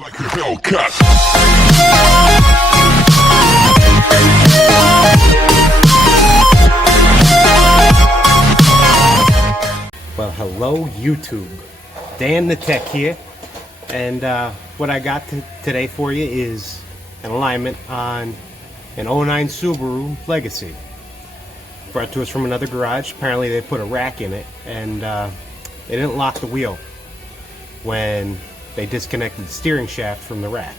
Like a Hellcat. Well, hello YouTube, Dan the Tech here, and what I got today for you is an alignment on an '09 Subaru Legacy. Brought to us from another garage. Apparently they put a rack in it, and they didn't lock the wheel when they disconnected the steering shaft from the rack.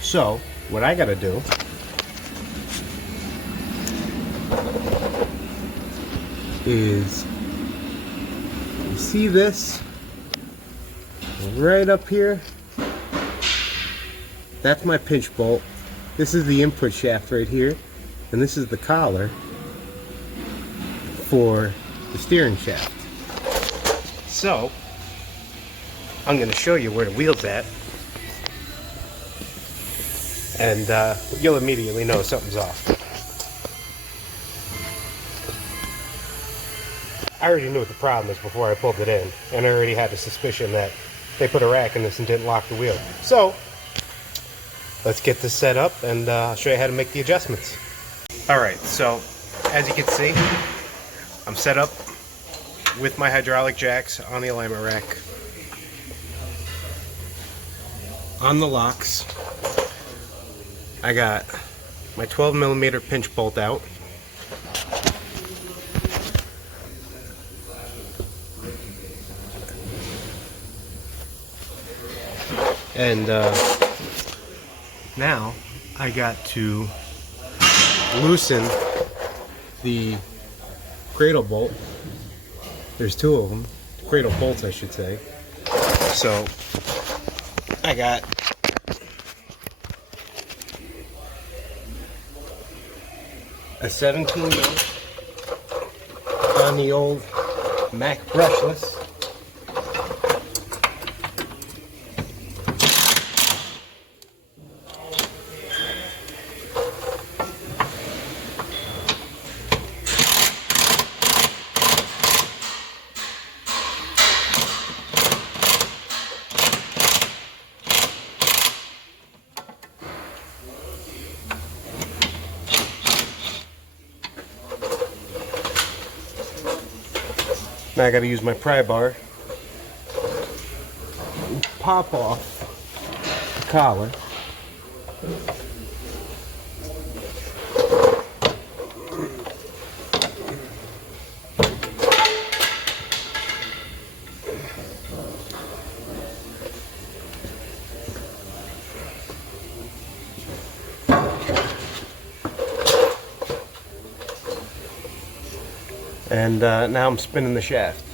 So what I gotta do is, you see this right up here? That's my pinch bolt. This is the input shaft right here, and this is the collar for the steering shaft. So I'm going to show you where the wheel's at, and you'll immediately know something's off. I already knew what the problem is before I pulled it in, and I already had a suspicion that they put a rack in this and didn't lock the wheel. So let's get this set up, and I'll show you how to make the adjustments. Alright, so as you can see, I'm set up with my hydraulic jacks on the alignment rack. On the locks, I got my 12mm pinch bolt out. And now I got to loosen the cradle bolt. There's two of them, cradle bolts I should say. So I got a 17 on the old Mac brushless. Now I gotta use my pry bar, pop off the collar, and now I'm spinning the shaft.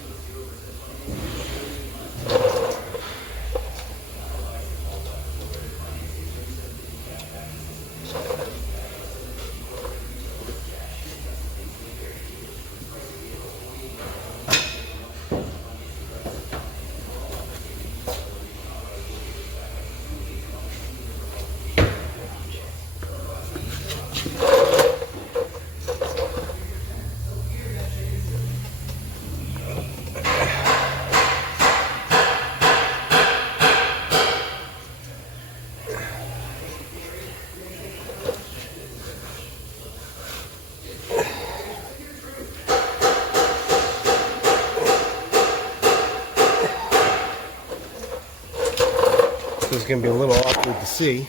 This is going to be a little awkward to see,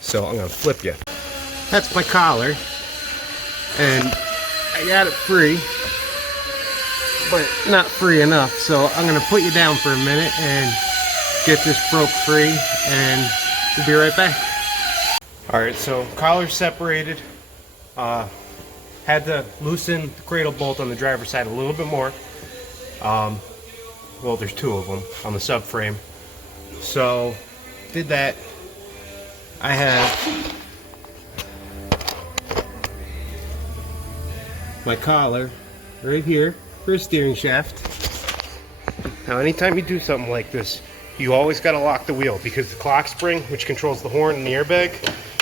so I'm going to flip you. That's my collar, and I got it free, but not free enough, so I'm going to put you down for a minute and get this broke free, and we'll be right back. Alright, so collar separated. Had to loosen the cradle bolt on the driver's side a little bit more. Well, there's two of them on the subframe. So, did that. I have my collar right here for a steering shaft. Now, anytime you do something like this, you always got to lock the wheel, because the clock spring, which controls the horn and the airbag,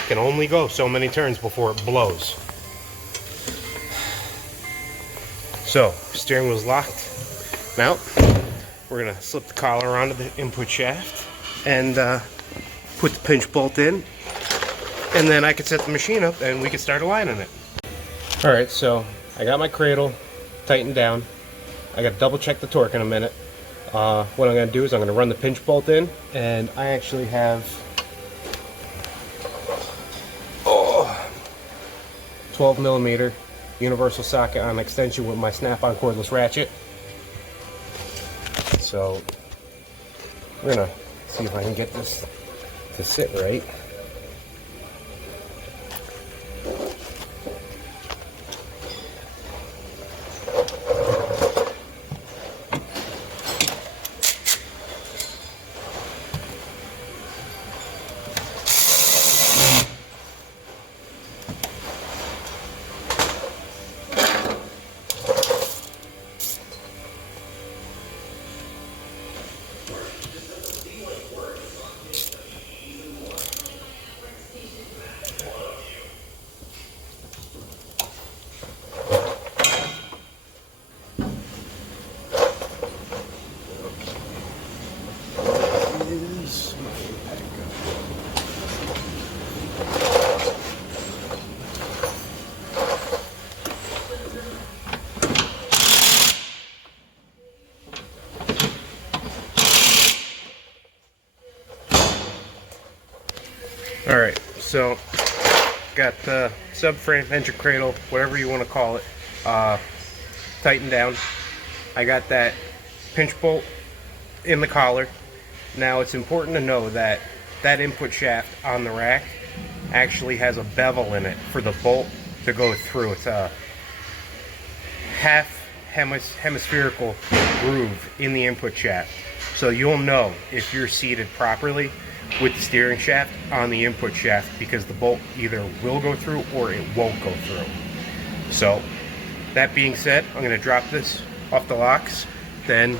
can only go so many turns before it blows. So, steering wheel's locked. Now, we're going to slip the collar onto the input shaft and put the pinch bolt in, and then I could set the machine up and we could start aligning it. Alright, so I got my cradle tightened down. I got to double check the torque in a minute. What I'm going to do is I'm going to run the pinch bolt in, and I actually have 12mm universal socket on extension with my snap-on cordless ratchet. So we're going to see if I can get this to sit right. Alright, so got the subframe, engine cradle, whatever you want to call it, tightened down. I got that pinch bolt in the collar. Now it's important to know that that input shaft on the rack actually has a bevel in it for the bolt to go through. It's a half hemispherical groove in the input shaft. So you'll know if you're seated properly with the steering shaft on the input shaft, because the bolt either will go through or it won't go through. So that being said, I'm going to drop this off the locks, then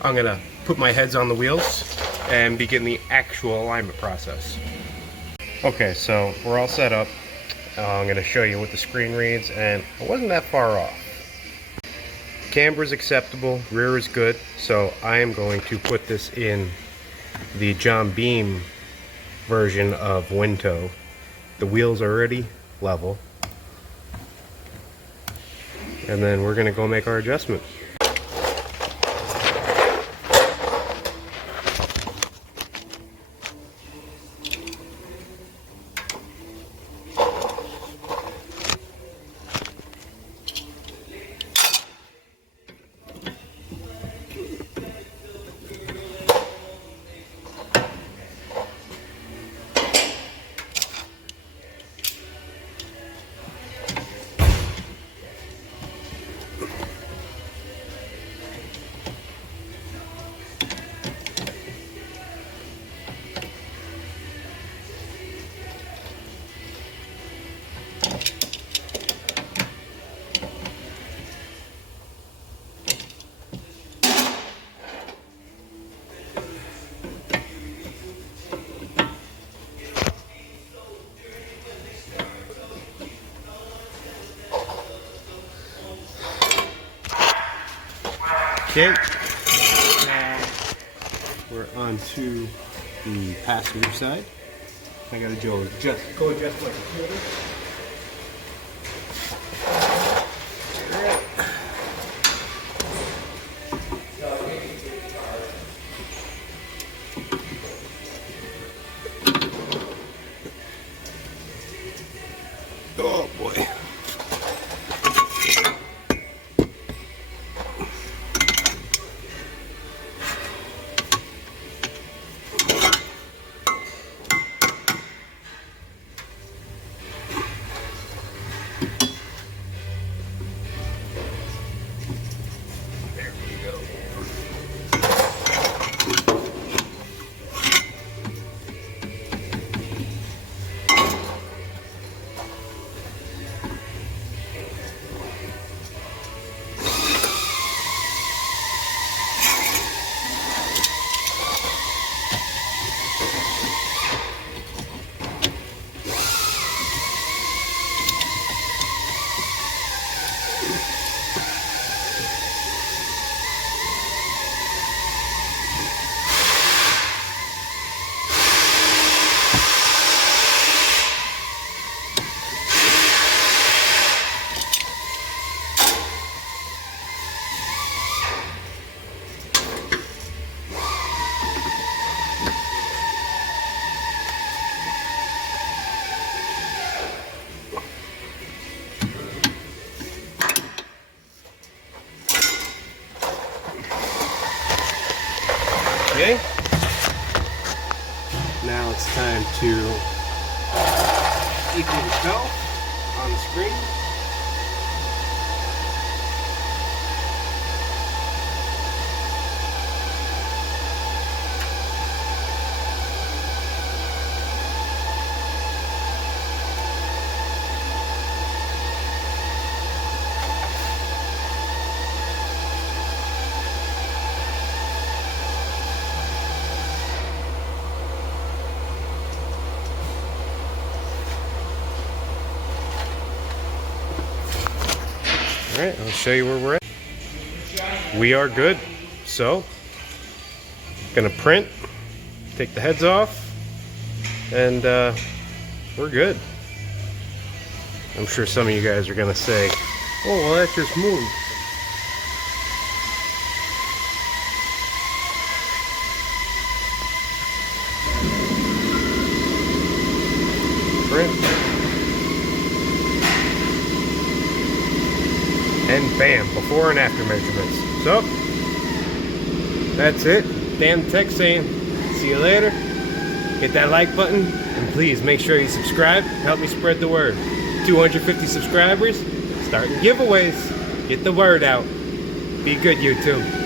I'm going to put my heads on the wheels and begin the actual alignment process. Okay, so we're all set up. I'm going to show you what the screen reads, and it wasn't that far off. Camber is acceptable, rear is good, so I am going to put this in the John Beam version of Wintow. The wheels are already level, and then we're going to go make our adjustment. Okay, now we're on to the passenger side. I gotta go adjust my computer. Oh boy. Now it's time to equal the toe on the screen. All right, I'll show you where we're at. We are good. So, gonna print, take the heads off, and we're good. I'm sure some of you guys are gonna say, "Oh, well, that just moved." Print. And bam, before and after measurements. So, that's it. Dan the Tech saying, see you later. Hit that like button, and please make sure you subscribe. Help me spread the word. 250 subscribers, starting giveaways. Get the word out. Be good, YouTube.